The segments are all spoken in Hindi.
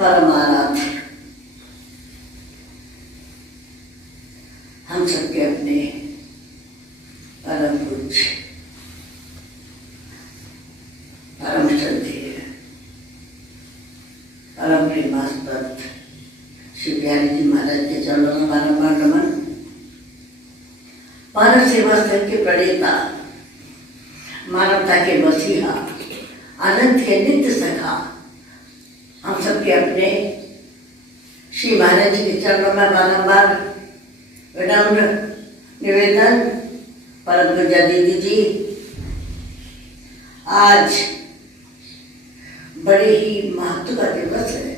परमाराध्य हम सबके अपने परम पूज्य परम श्रद्धेय परम प्रेमास्पद श्री बिहारी जी महाराज के चरणों में बारंबार नमन। मानव सेवा संघ के प्रणेता, मानवता के मसीहा, आनंद के नित्य सखा, हम सबके अपने श्री महाराज जी के चरणों में बारंबार विनम्र निवेदन। परम पूज्य दीदी जी, आज बड़े ही महत्व का दिवस है।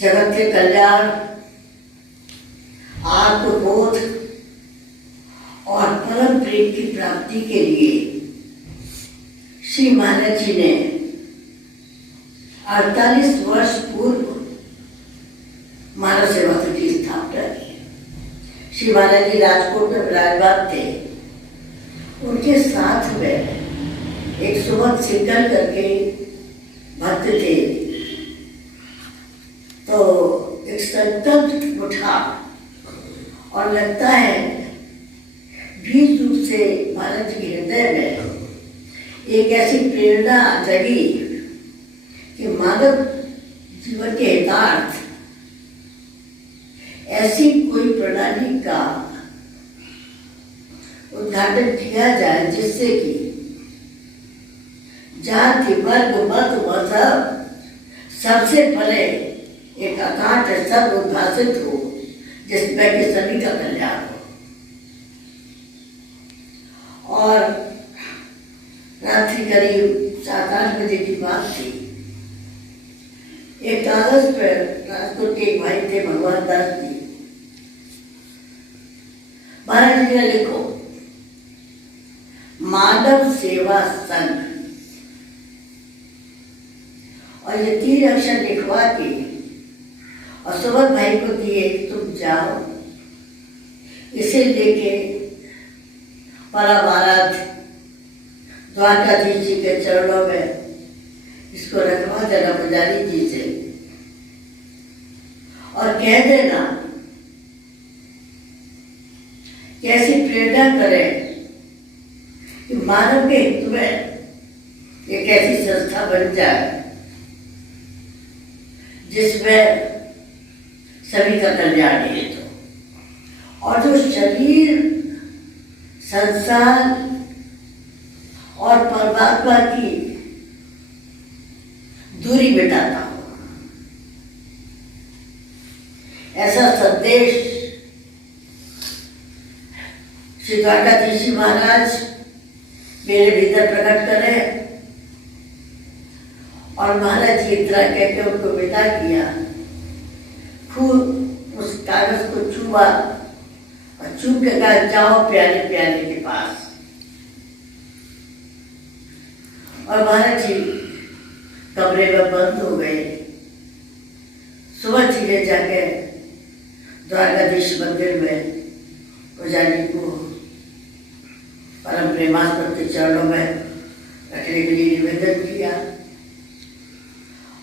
जगत के कल्याण, आत्मबोध और परम प्रेम की प्राप्ति के लिए श्री महाराज जी ने 48 वर्ष पूर्व मानव सेवा संघ की स्थापना की। श्री महाराज जी राजकोट में विराजमान थे। उनके साथ में एक सुमन सिंगल करके भक्त थे। तो एक संकल्प उठा और लगता है बीज रूप से महाराज जी के हृदय में एक ऐसी प्रेरणा जगी कि मानव जीवन के हितार्थ ऐसी कोई प्रणाली का उद्घाटन किया जाए जिससे कि जाति, वर्ग, मत, मजहब सबसे पहले एक अकाट सब उद्भासित हो, जिसमें कि सभी का कल्याण हो। और रात्रि करीब 7-8 बजे की बात थी। एक कागज पर राजकोट के एक भाई थे भगवान दास जी, महाराज जी ने लिखो मानव सेवा संघ, और ये 3 अक्षर लिखवा के और सुबह भाई को दिए कि तुम जाओ इसे लेके परमाराध्य द्वारकाधीश जी के चरणों में इसको रखवा देना पुजारी जी से, और कह देना कैसी प्रेरणा करें कि मानव के हित में एक ऐसी संस्था बन जाए जिसमें सभी का कल्याण हेतु तो। और जो शरीर, संसार और परमात्मा की दूरी मिटाता हो, ऐसा संदेश श्री द्वारकाधीश महाराज मेरे भीतर प्रकट करें। और महाराज जी इतना कहते उनको विदा किया, खूब उस कागज को छुआ और छू के कहा जाओ प्यारे प्यारे के पास। और महाराज जी कमरे में बंद हो गए। सुबह चीजें जाके द्वारकाधीश मंदिर में पुजारी को परम प्रेमास्पद के चरणों में रखने के लिए निवेदन किया।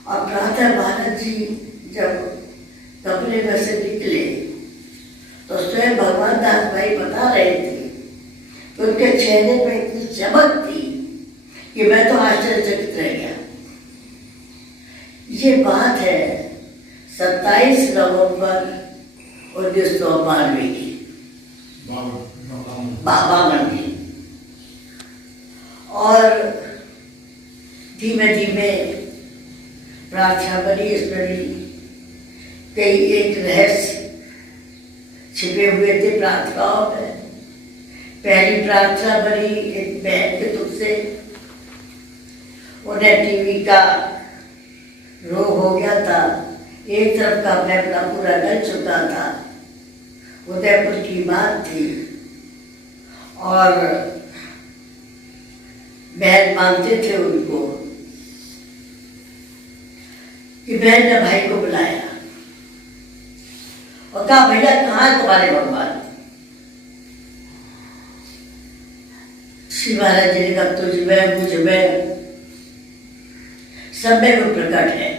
और प्रातः महाराज जी जब कमरे में से निकले तो स्वयं भगवान दास भाई बता रहे थे कि उनके चेहरे पर इतनी चमक थी कि मैं तो आश्चर्यचकित रह गया। ये बात है 27 नवंबर 1992 की, 52 की। और धीमे धीमे प्रार्थना बनी। इस बड़ी कई एक रहस्य छिपे हुए थे प्रार्थनाओं में। पहली प्रार्थना बनी एक बहन के दुख से, उन्हें टीवी का रोग हो गया था। एक तरफ का फेफड़ा पूरा गल चुका था। उदयपुर की बात थी और बहन मानते थे उनको कि बहन ने भाई को बुलाया और कहा भैया कहाँ है तुम्हारे भगवान। श्री महाराज जी ने कहा तुझ में, मुझ में, सब में वो प्रकट है।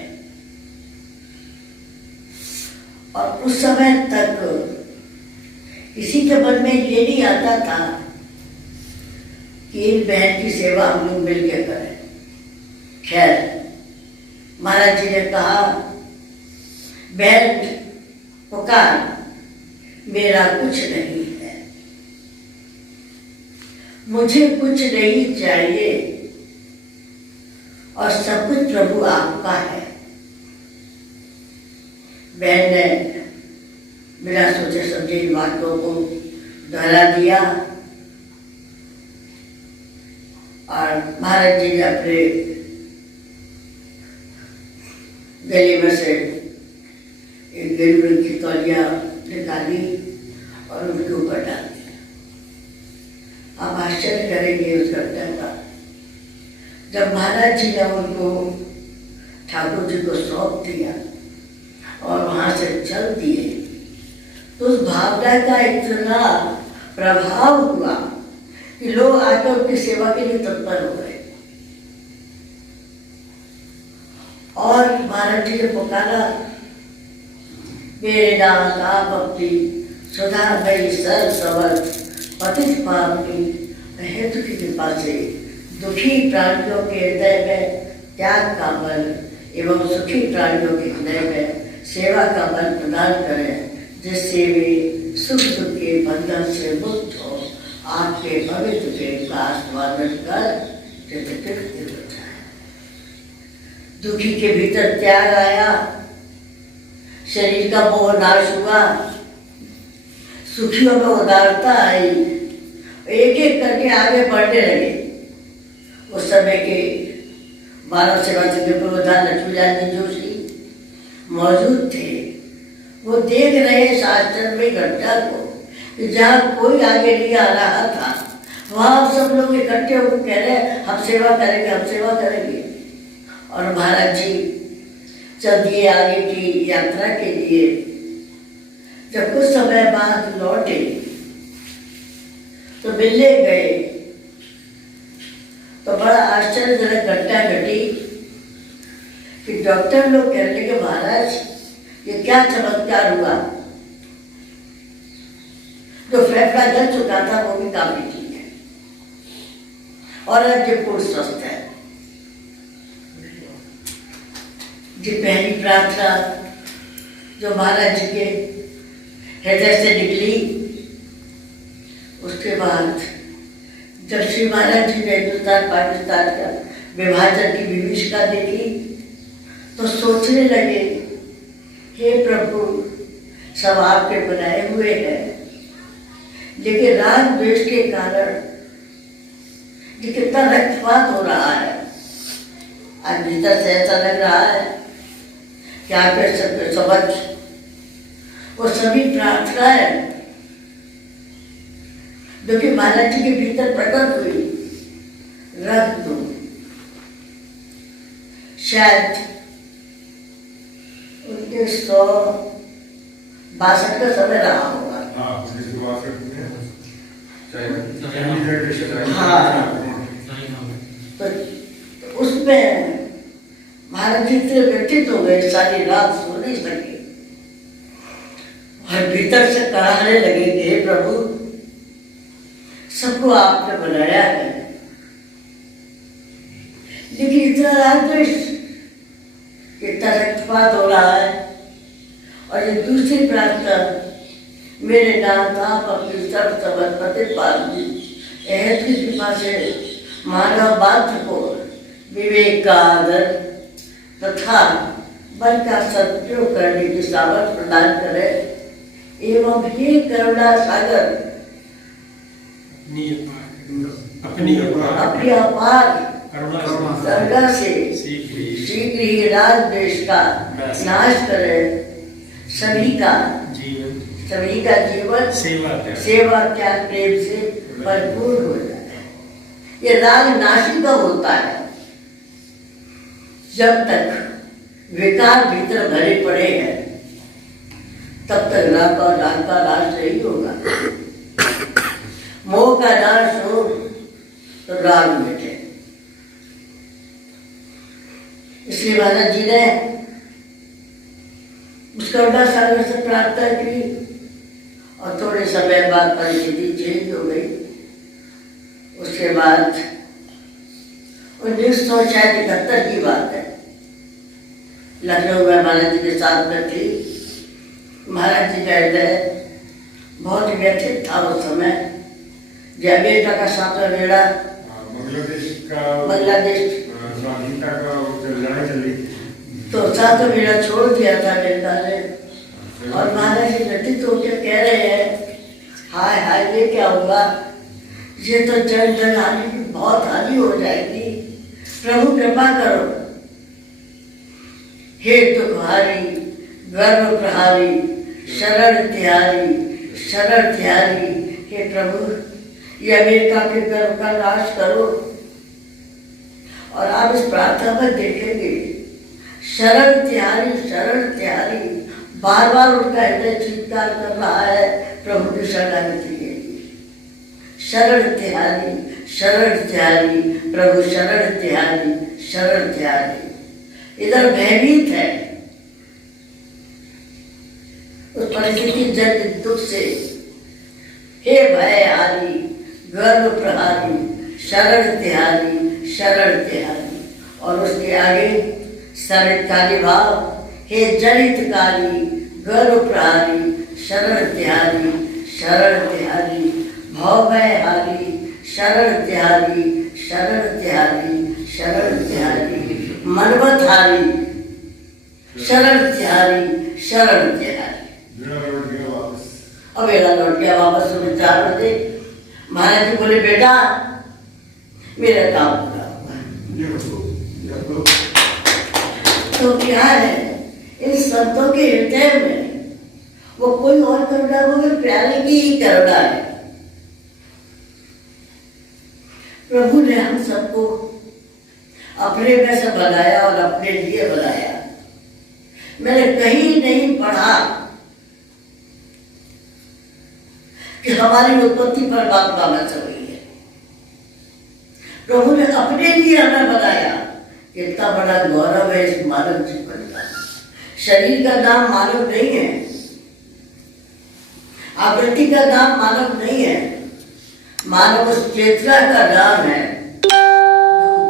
और उस समय तक किसी के मन में ये नहीं आता था कि इन बहन की सेवा हम लोग मिलकर करें। खैर, महाराज जी ने कहा, बहन पुकार, मेरा कुछ नहीं है, मुझे कुछ नहीं चाहिए और सब कुछ प्रभु आपका है। बहन ने बिना सोचे समझे इन बातों को दोहरा दिया और महाराज जी ने अपने गले में से एक गेरू रंग की तौलिया निकाली और उनके ऊपर डाल दिया। आप आश्चर्य करेंगे उस घटना का। जब महाराज जी ने उनको ठाकुर जी को सौंप दिया और वहां से चल दिए, तो उस भावना का इतना प्रभाव हुआ कि लोग आकर उनकी सेवा के लिए तत्पर हो गए। और महाराज जी ने पुकारा, मेरे नाथ आप अपनी सुधा गई सर सवर पतित पापी हेतु की कृपा से दुखी प्राणियों के हृदय में त्याग का बल एवं सुखी प्राणियों के हृदय में सेवा का बल प्रदान करें, जिससे वे सुख दुख के बंधन से मुक्त हो, आपके पवित्र प्रेम का आस्वादन कर तृप्त हो जाए। दुखी के भीतर त्याग आया, शरीर का मोह नाश हुआ, सुखियों में उदारता आई, एक एक करके आगे बढ़ने लगे। उस समय के 12 सेवा के प्रधान लक्ष्मीलाल जी जोशी मौजूद थे। वो देख रहे इस आश्चर्य घटना को कि जहाँ कोई आगे नहीं आ रहा था, वहाँ सब लोग इकट्ठे होकर कह रहे हैं, हम सेवा करेंगे, हम सेवा करेंगे। और महाराज जी चल दिए आगे की यात्रा के लिए। जब कुछ समय बाद लौटे तो मिलने गए तो बड़ा आश्चर्यजनक घटना घटी कि डॉक्टर लोग कहने लगे, महाराज ये क्या चमत्कार हुआ, जो फेफड़ा जल चुका था वो भी काफी ठीक है और अब ये पूर्ण स्वस्थ है। जी पहली प्रार्थना जो महाराज जी के हृदय से निकली, उसके बाद जब श्री महाराज जी ने हिंदुस्तान पाकिस्तान का विभाजन की विभीषिका देखी तो सोचने लगे, हे प्रभु, सब आपके बनाए हुए हैं, लेकिन राग द्वेष के कारण ये कितना रक्तपात हो रहा है। आज भीतर से ऐसा लग रहा है कि आपके सबके समझ वो सभी प्रार्थनाएं जो कि महाराज जी के भीतर प्रकट हुई, रख दो। शायद उनके 162 का समय रहा होगा। तो उसमें महाराज जी इतने व्यतीत हो गए, सारी रात सो नहीं सके और भीतर से कहने लगे, हे प्रभु, सबको आपने बनाया है, लेकिन इतना रागद्वेष, इतना रक्तपात हो रहा है। और ये दूसरी प्रार्थना, मेरे नाथ आप अपनी सर्व समर्पित पालनी की कृपा से मानव मात्र को विवेक का आदर तथा बल का सदुपयोग करने की सामर्थ्य प्रदान करे एवं हे करुणा सागर अपनी अपार करुणा से शीघ्र ही राग द्वेष का नाश करे, सभी का जीवन सेवा त्याग प्रेम से भरपूर हो जाए। ये राग नाशी कब होता है? जब तक विकार भीतर भरे पड़े हैं तब तक राग का नाश नहीं होगा। मोह का नाश हो तो राग मिटे। इसलिए महाराज जी ने उस करुणा सागर से प्रार्थना की और थोड़े समय बाद परिस्थिति चेंज हो गई। उसके बाद 1971 की बात है, लखनऊ में महाराज जी के साथ में थी। महाराज जी का हृदय बहुत व्यथित था उस समय। जब अमेरिका का 7वां बेड़ा बांग्लादेश स्वाधीनता का लड़ाई चल रही थी, तो 7वां बेड़ा छोड़ दिया था अमेरिका ने। और महाराज जी व्यथित होकर कह रहे हैं, हाय हाय ये क्या हुआ, ये तो जन हानि की बहुत हानि हो जाएगी, प्रभु कृपा करो। हे दुखहारी गर्भ प्रहारी शरण तिहारी, हे प्रभु ये अमेरिका के गर्भ का नाश करो। और आप इस प्रार्थना में देखेंगे शरण तिहारी बार बार उनका हृदय चित्कार कर रहा है प्रभु की शरणागति के लिए। शरण तिहारी प्रभु शरण तिहारी। इधर भयभीत है उस परिस्थिति जन दुख से। हे भयहारी गर्भ प्रहारी शरण तिहारी। और उसके आगे सरलकारी भाव, हे जनितकारी गर्भ प्रहारी शरण तिहारी। भव भयहारी शरण तिहारी। मनवतहारी शरण तिहारी। अब बेड़ा लौट गया वापस सुबह 4 बजे। महाराज जी बोले, बेटा मेरा काम पूरा हुआ। तो क्या है इन संतों के हृदय में वो कोई और करुणा हो, प्यारे की ही करुणा है। प्रभु ने हम सबको अपने में से बनाया और अपने लिए बनाया। मैंने कहीं नहीं पढ़ा कि हमारी उत्पत्ति परमात्मा में से हुई है। प्रभु ने अपने लिए हमें बनाया। कितना बड़ा गौरव है इस मानव जीवन का। शरीर का नाम मानव नहीं है, आकृति का नाम मानव नहीं है, मानव उस चेतना का नाम है जो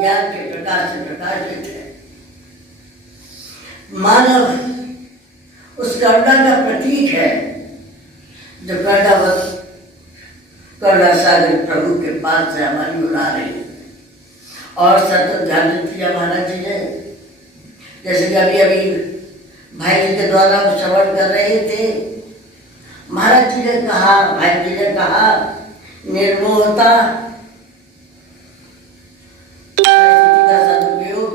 ज्ञान के प्रकाश से प्रकाशित है। मानव उस करुणा का प्रतीक है जो करुणा सागर प्रभु के पास से हमारी उड़ा रही है। और सतत ध्यान दिया महाराज जी ने, जैसे कि अभी भाई जी के द्वारा श्रवण कर रहे थे। महाराज जी ने कहा, भाई जी ने कहा, निर्मोहता परिस्थिति का सदुपयोग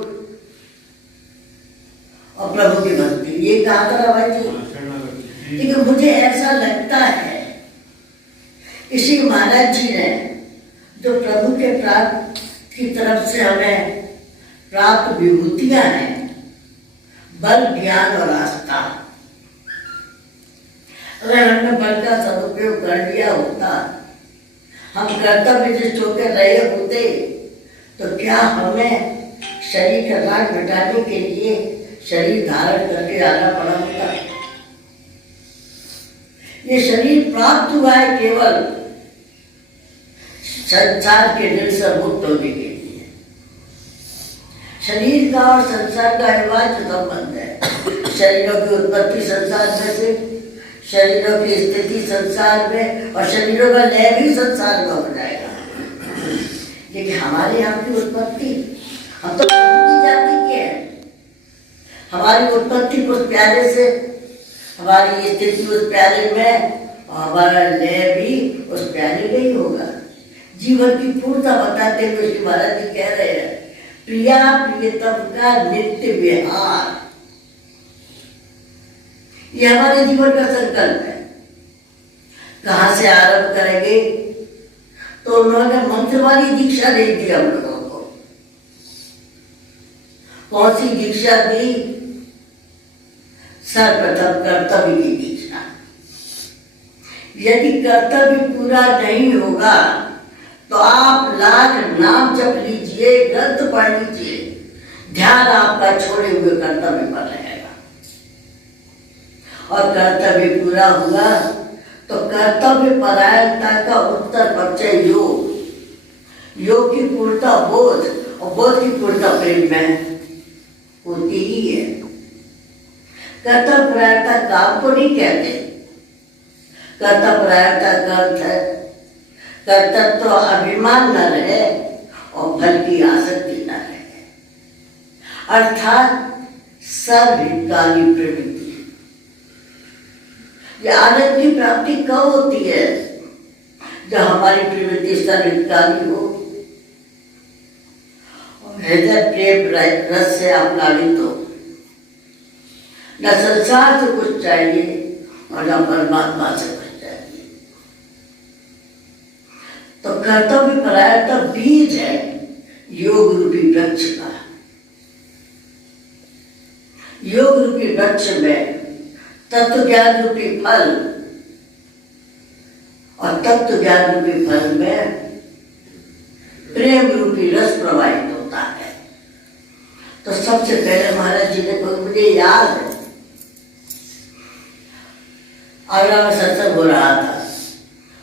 और प्रभु की भक्ति, ये कहा था भाई जी। लेकिन मुझे ऐसा लगता है इसी महाराज जी ने जो प्रभु के प्राप्त की तरफ से हमें प्राप्त विभूतियां हैं, बल ज्ञान और आस्था, अगर हमने बल का सदुपयोग कर लिया होता, हम कर्तव्य निष्ठ होकर रहे होते, तो क्या हमें शरीर का राग मिटाने के लिए शरीर धारण करके आना पड़ा होता। ये शरीर प्राप्त हुआ है केवल संसार के दिल से मुक्त होने के लिए। शरीर का और संसार का अनिवार्य संबंध है। शरीरों की उत्पत्ति संसार में से, शरीरों की स्थिति संसार में, और शरीरों का लय भी संसार में हो जाएगा। लेकिन हमारे यहाँ की उत्पत्ति, हम तो की जाति के हैं, हमारी उत्पत्ति उस प्यारे से, हमारी स्थिति उस प्यारे में, और हमारा लय भी उस प्यारे में ही होगा। जीवन की पूर्णता बताते हुए श्री महाराज जी कह रहे हैं, प्रिया प्रियतम का नित्य विहार। ये हमारे जीवन का संकल्प है। कहाँ से आरंभ करेंगे? तो उन्होंने मंत्र वाली दीक्षा दे दी हम लोगों को। कौन सी दीक्षा दी? सर्वप्रथम कर्तव्य की दीक्षा। यदि कर्तव्य पूरा नहीं होगा तो आप लाख नाम जप लीजिए, ग्रंथ पढ़ लीजिए, ध्यान आपका छोड़े हुए कर्तव्य पर रहेगा। और कर्तव्य पूरा हुआ तो कर्तव्य परायणता का उत्तर परिचय योग की पूर्णता बोध और बोध की पूर्णता प्रेम में होती ही है। कर्तव्य परायणता काम को नहीं कहते। कर्तव्य परायणता का अर्थ है कर्तव्य तो अभिमान न रहे और फल की आसक्ति न रहे, अर्थात सर्वहितकारी प्रवृत्ति। ये आनंद की प्राप्ति कब होती है? जब हमारी प्रवृत्ति सर्वहितकारी हो, हृदय प्रेम रस से आप्लावित हो, न संसार से कुछ चाहिए और न परमात्मा से कुछ चाहिए। तो कर्तव्य परायणता बीज है योग रूपी वृक्ष का। योग रूपी वृक्ष में तत्व ज्ञान रूपी फल और तत्व ज्ञान रूपी फल में प्रेम रूपी रस प्रवाहित होता है। तो सबसे पहले महाराज जी ने कहा, मुझे याद है आगरा में सत्संग हो रहा था,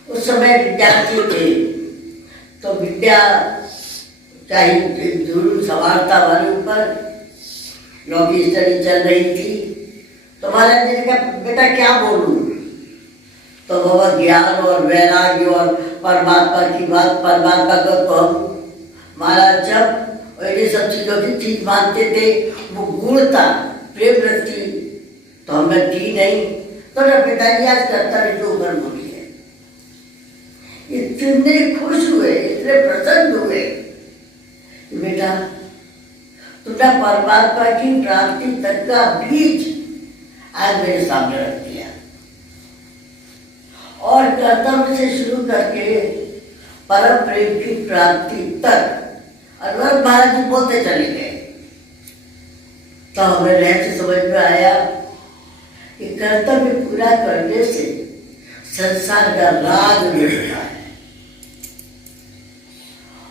उस समय विद्यार्थी थे, तो विद्या चाहे जरूर सवारता वाले ऊपर योगी स्टडी चल रही थी। तो महाराज जी ने कहा, बेटा क्या बोलूं? तो बाबा ज्ञान और वैराग्य और परमात्मा की बात, परमात्मा का तो हम महाराज जब ये सब चीजों की चीज मानते थे, वो गुणता प्रेम रखती तो हमें दी नहीं। तो ना पिताजी आज करता रही जो उम्र बोली है, इतने खुश हुए, इतने प्रसन्न हुए, बेटा तुमने परमात्मा की प्राप्ति तक का बीज आज मेरे सामने रख दिया। और कर्तव्य से शुरू करके परम प्रेम की प्राप्ति तक अनवर महाराज जी बोलते चले गए। तो हमें रहस्य समझ में आया कि कर्तव्य पूरा करने से संसार का राग मिटता है,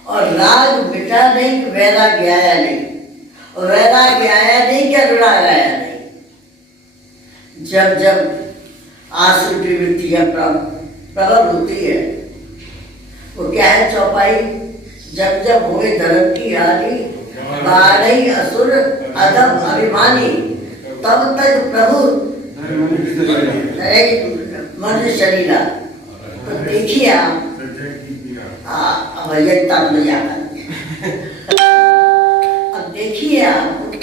और राग मिटा नहीं कि वैराग्य आया नहीं, और वैराग्य आया नहीं क्या रुड़ा आया नहीं। जब जब आसुर प्रवृत्तियां प्रबल होती है, वो क्या है चौपाई, जब जब हुए धर्म की हानि बारही असुर अधम अभिमानी, तब तक प्रभु मनुष्य शरीरा। तो देखिए आप अब देखिए आप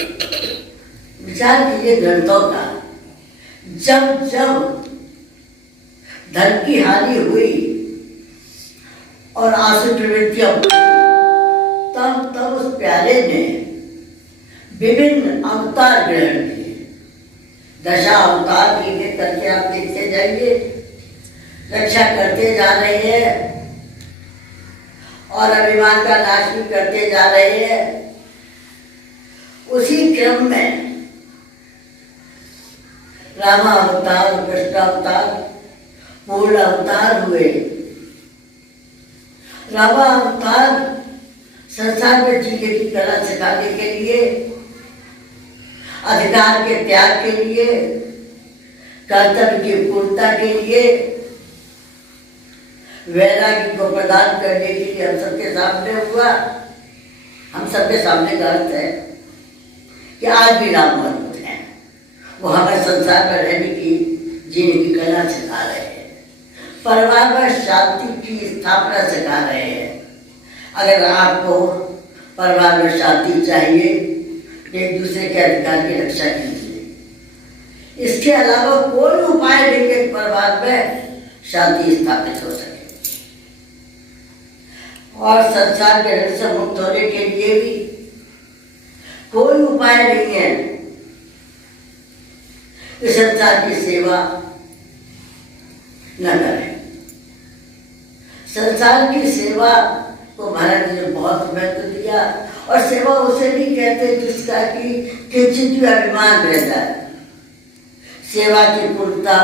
विचार कीजिए ग्रंथों का, जब जब धन की हानि हुई और आसुर प्रवृत्तियां तब तब उस प्यारे ने विभिन्न अवतार ग्रहण किए। दशा अवतार लिए करके आप देखते जाइए, रक्षा करते जा रहे हैं और अभिमान का नाश भी करते जा रहे हैं। उसी क्रम में रामा अवतार, कृष्ण अवतार, पूर्ण अवतार हुए। रामा अवतार संसार में जीने की कला सिखाने के लिए, अधिकार के त्याग के लिए, कर्तव्य की पूर्णता के लिए, वैराग्य को प्रदान करने के लिए हम सबके सामने हुआ। हम सबके सामने का अर्थ है कि आज भी राम भक्त हैं, वो हमें संसार में रहने की, जीने की कला सिखा रहे हैं, परिवार में शांति की स्थापना सिखा रहे हैं। अगर आपको परिवार में शांति चाहिए, एक दूसरे के अधिकार की रक्षा कीजिए। इसके अलावा कोई उपाय नहीं है कि परिवार में शांति स्थापित हो सके। और संसार के ऋण से मुक्त होने के लिए भी कोई उपाय नहीं है कि संसार की सेवा न करें। संसार की सेवा को महाराज ने बहुत महत्व दिया, और सेवा उसे नहीं कहते जिसका कि किंचित भी अभिमान रहता है। सेवा की पूर्णता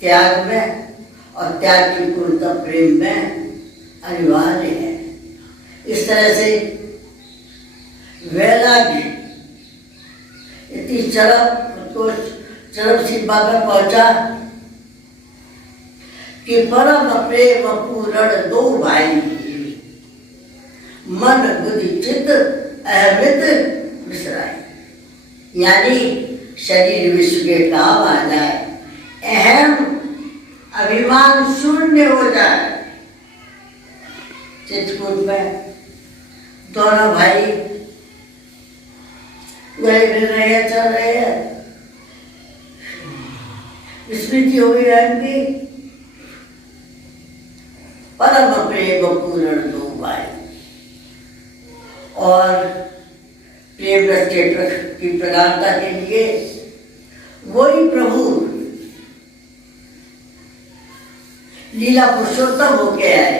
त्याग में और त्याग की पूर्णता प्रेम में अनिवार्य है। इस तरह से वैराग्य इतनी चरम को चरम सीमा पर पहुंचा कि परम प्रेम पूरण दो भाई, मन बुद्धि चित्त अहमित विसराई। यानी शरीर विश्व के काम आ जाए, अहम अभिमान शून्य हो जाए। चित्रकूट में दोनों भाई गए फिर रहे हैं, चल रहे हैं, स्मृति हो गई उनकी। परम प्रेम पूर्ण दो भाई, और प्रेम रस की प्रधानता के लिए वही प्रभु लीला पुरुषोत्तम होके आए।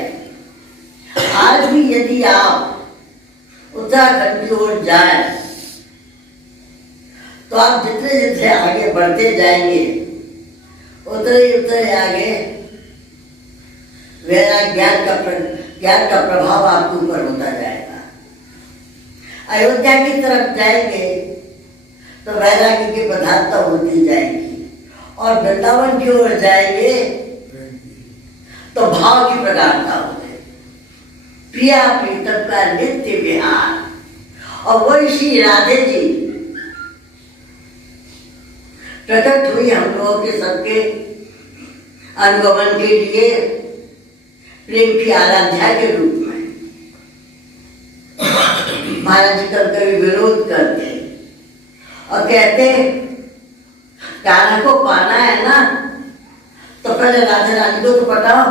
आज भी यदि आप उत्तराखंड की ओर जाएं तो आप जितने जितने आगे बढ़ते जाएंगे उतने आगे वैराग्य ज्ञान का प्रभाव आपके ऊपर होता जाएगा। अयोध्या की तरफ जाएंगे तो वैराग्य की प्रधानता होती जाएगी, और वृंदावन की ओर जाएंगे तो भाव की प्रधानता होगी। प्रिया प्रीतम का नित्य विहार। और वही श्री राधे जी प्रकट हुई हम लोगों के सबके अनुगमन के लिए प्रेम की आराध्या के रूप में। महाराज जी कभी विरोध करते और कहते कान्हा को पाना है ना तो पहले राधा रानी को तो पटाओ।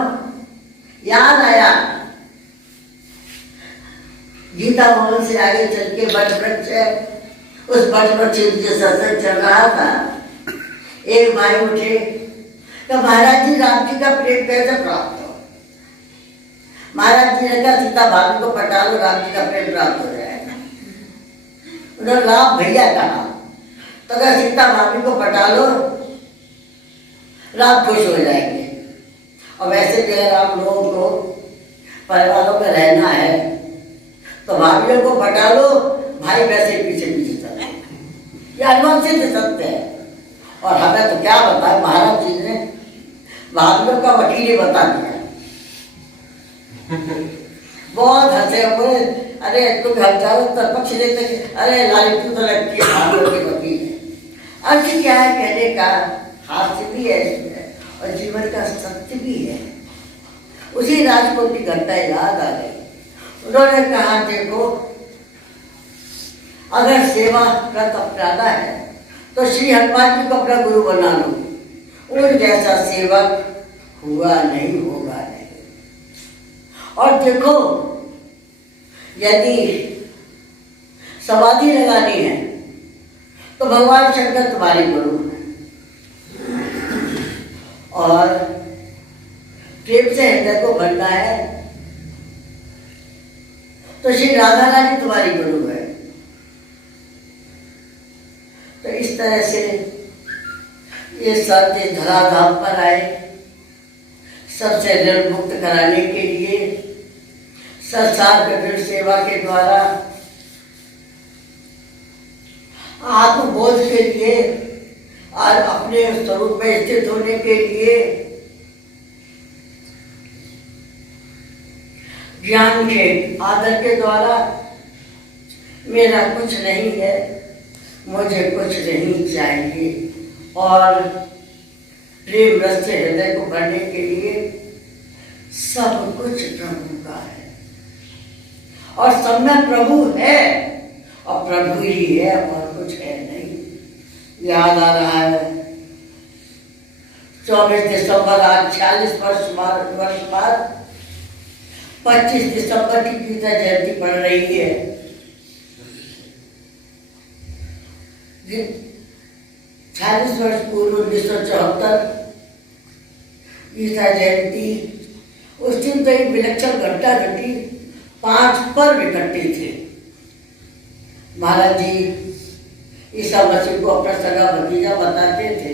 याद आया गीता भवन से आगे चल के बट वृक्ष है, उस बट वृक्ष के सत्संग चल रहा था। एक भाई उठे तो महाराज जी राम जी का प्रेम कैसे प्राप्त हो? महाराज जी ने कहा सीता भाभी को पटा लो, राम जी का प्रेम प्राप्त हो जाएगा। उन्होंने राम भैया कहा तो अगर सीता भाभी को पटा लो राम खुश हो जाएंगे। और वैसे भी अगर आप लोगों को परिवारों में रहना है तो भाभीयों को पटा लो, भाई वैसे पीछे पीछे चले। ये अनुमान सिद्ध सत्य है। और हमें तो क्या बताया, महाराज जी ने भाभीयों का वकील ही बता दिया। बहुत हंसे हुए, अरे तुम हजारों तक पक्ष लेते, अरे लाली तू तो लगती है भाभीयों के वकील है। अर्थ क्या है कहने का, हास्य भी है इसमें और जीवन का सत्य भी है। उसी राजकोट की घटना याद आ गई। उन्होंने कहा देखो अगर सेवा व्रत अपनाना है तो श्री हनुमान जी को अपना गुरु बना लो, उन जैसा सेवक हुआ नहीं होगा नहीं। और देखो यदि समाधि लगानी है तो भगवान शंकर तुम्हारे गुरु हैं, और प्रेम से हृदय को भरना है तो श्री राधा रानी तुम्हारी गुरु है। तो इस तरह से ये सत्य धराधाम पर आए, सबसे ऋण मुक्त कराने के लिए संसार कठिन सेवा के द्वारा आत्मबोध के लिए और अपने स्वरूप में स्थित होने के लिए ज्ञान के आदर के द्वारा मेरा कुछ नहीं है, मुझे कुछ नहीं चाहिए, और प्रेम रस से हृदय को भरने के लिए सब कुछ प्रभु का है और सब में प्रभु है और प्रभु ही है और कुछ है नहीं। याद आ रहा है 24 दिसंबर आज 46 वर्ष बाद 25 दिसंबर की गीता जयंती पड़ रही है। 46 वर्ष पूर्व 1974 गीता जयंती, उस दिन तो एक विलक्षण घटना घटी। 5 पर्व इकट्ठे थे। महाराज जी ईसा मसीह को अपना सगा भतीजा बताते थे।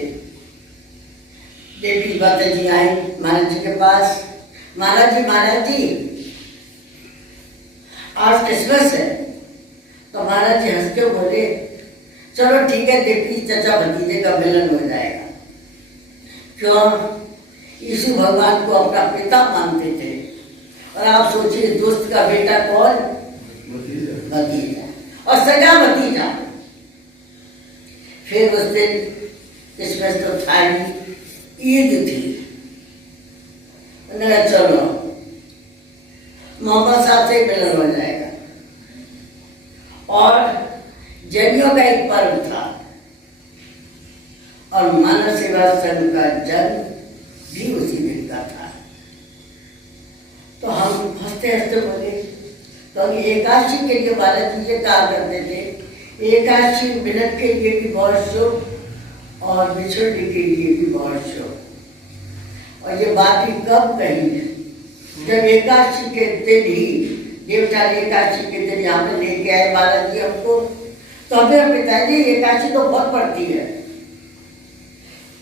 देवी माता जी आए महाराज जी के पास, महाराज जी आज क्रिसमस है। तो महाराज जी हंस के बोले चलो ठीक है, देखी चचा भतीजे का मिलन हो जाएगा। क्यों? यीशु भगवान को अपना पिता मानते थे, और आप सोचिए दोस्त का बेटा कौन? भतीजा, और सगा भतीजा। फिर उस दिन क्रिसमस तो था ही, ईद थी। उन्होंने चलो मोहम्मद साहब से मिलन हो जाएगा। और जैनियों का एक पर्व था, और मानव सेवा संघ का जन्म भी उसी दिन का था। तो हम हंसते हंसते बोले, तो एकादशी के लिए महाराज जी कहा करते थे, एकादशी मिलन के लिए भी बहुत शुभ और बिछड़ने के लिए भी बहुत शुभ। और ये बात ही कब कही? जब एकादशी के दिन ही, देवचारी एकादशी के दिन यहाँ पे लेके आए महाराज जी हमको, तो हमें पिताजी एकादशी तो बहुत पड़ती है,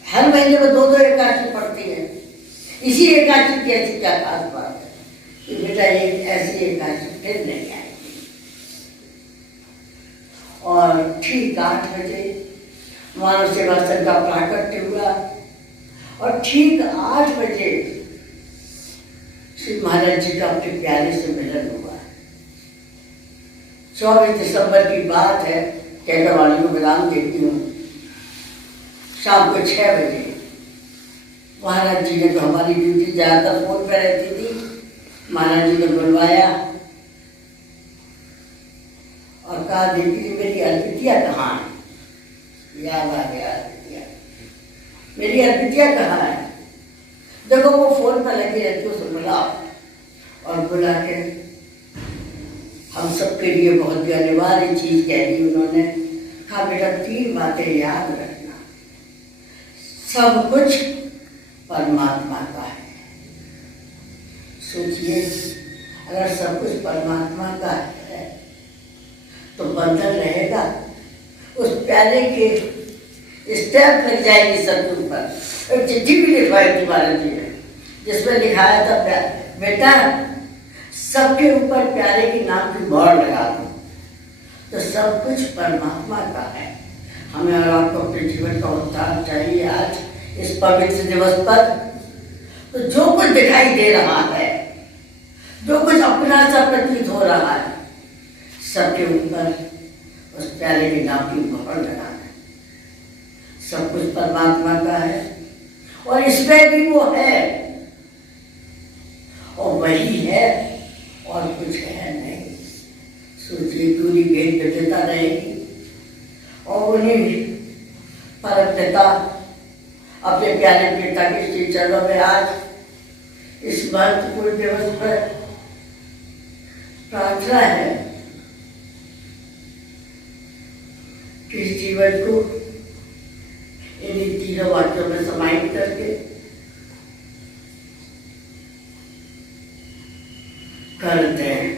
हर महीने में 2-2 एकादशी पड़ती है, इसी एकादशी की ऐसी क्या खास बात है कि बेटा एक ऐसी एकादशी फिर नहीं आएगी। और ठीक 8 बजे मानव सेवा संघ का प्राकट्य हुआ, और ठीक 8 बजे श्री महाराज जी का अपने प्यारे से मिलन हुआ। 24 दिसंबर की बात है, कैलावाड़ी को बदाम देती हूँ, शाम को 6 बजे महाराज जी ने, तो हमारी ड्यूटी ज़्यादातर फोन पर रहती थी, महाराज जी ने बुलवाया और कहा, दीदी मेरी अर्पितिया कहाँ है? याद आ गया, अर्पितिया, मेरी अर्पितिया कहाँ है? देखो वो फोन पर लगी रहती, उसे बुलाओ। और बुला के हम सबके लिए बहुत ही अनिवार्य चीज कह दी उन्होंने। कहा बेटा 3 बातें याद रखना, सब कुछ परमात्मा का है। सोचिए, अगर सब कुछ परमात्मा का है तो बंधन रहेगा, उस प्यारे के स्टैम्प लग जाएगी सबके ऊपर। एक चिट्ठी भी लिखवाई थी महाराज जी ने, जिसमें लिखाया था, बेटा सबके ऊपर प्यारे के नाम की मोहर लगा दो, तो सब कुछ परमात्मा का है। हमें और आपको अपने जीवन का उद्धार चाहिए। आज इस पवित्र दिवस पर तो जो कुछ दिखाई दे रहा है, जो कुछ अपना सा प्रतीत हो रहा है, सबके ऊपर उस प्यारे के नाम की मोहर लगाना है। सब कुछ परमात्मा का है, और इसमें भी वो है, और वही है, और कुछ है नहीं। सोचिए, पूरी भेद विविधता रहेगी, और उन्हीं परम पिता अपने प्यारे पिता के श्री चरणों में आज इस महत्वपूर्ण दिवस पर प्रार्थना है कि इस जीवन को इन्हीं 3 वाक्यों में समाहित करके करते हैं।